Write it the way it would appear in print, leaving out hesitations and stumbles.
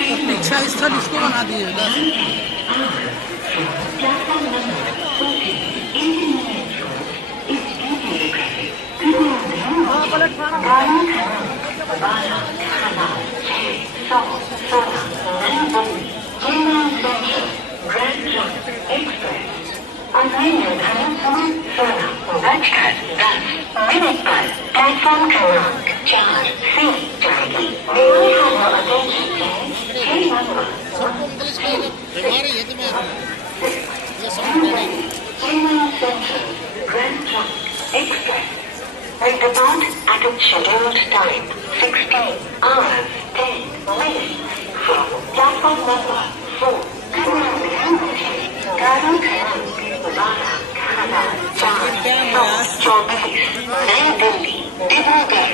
प्रतीक्षा स्थल इसको बना दिए बस। प्लेटफॉर्म क्रमांक 4 से जाएगी। Express will depart at its scheduled time, 16 hours 10 minutes from platform number 4. गाड़ी क्रमांक 12 खाना 4 नई दिल्ली डिब्रूगढ़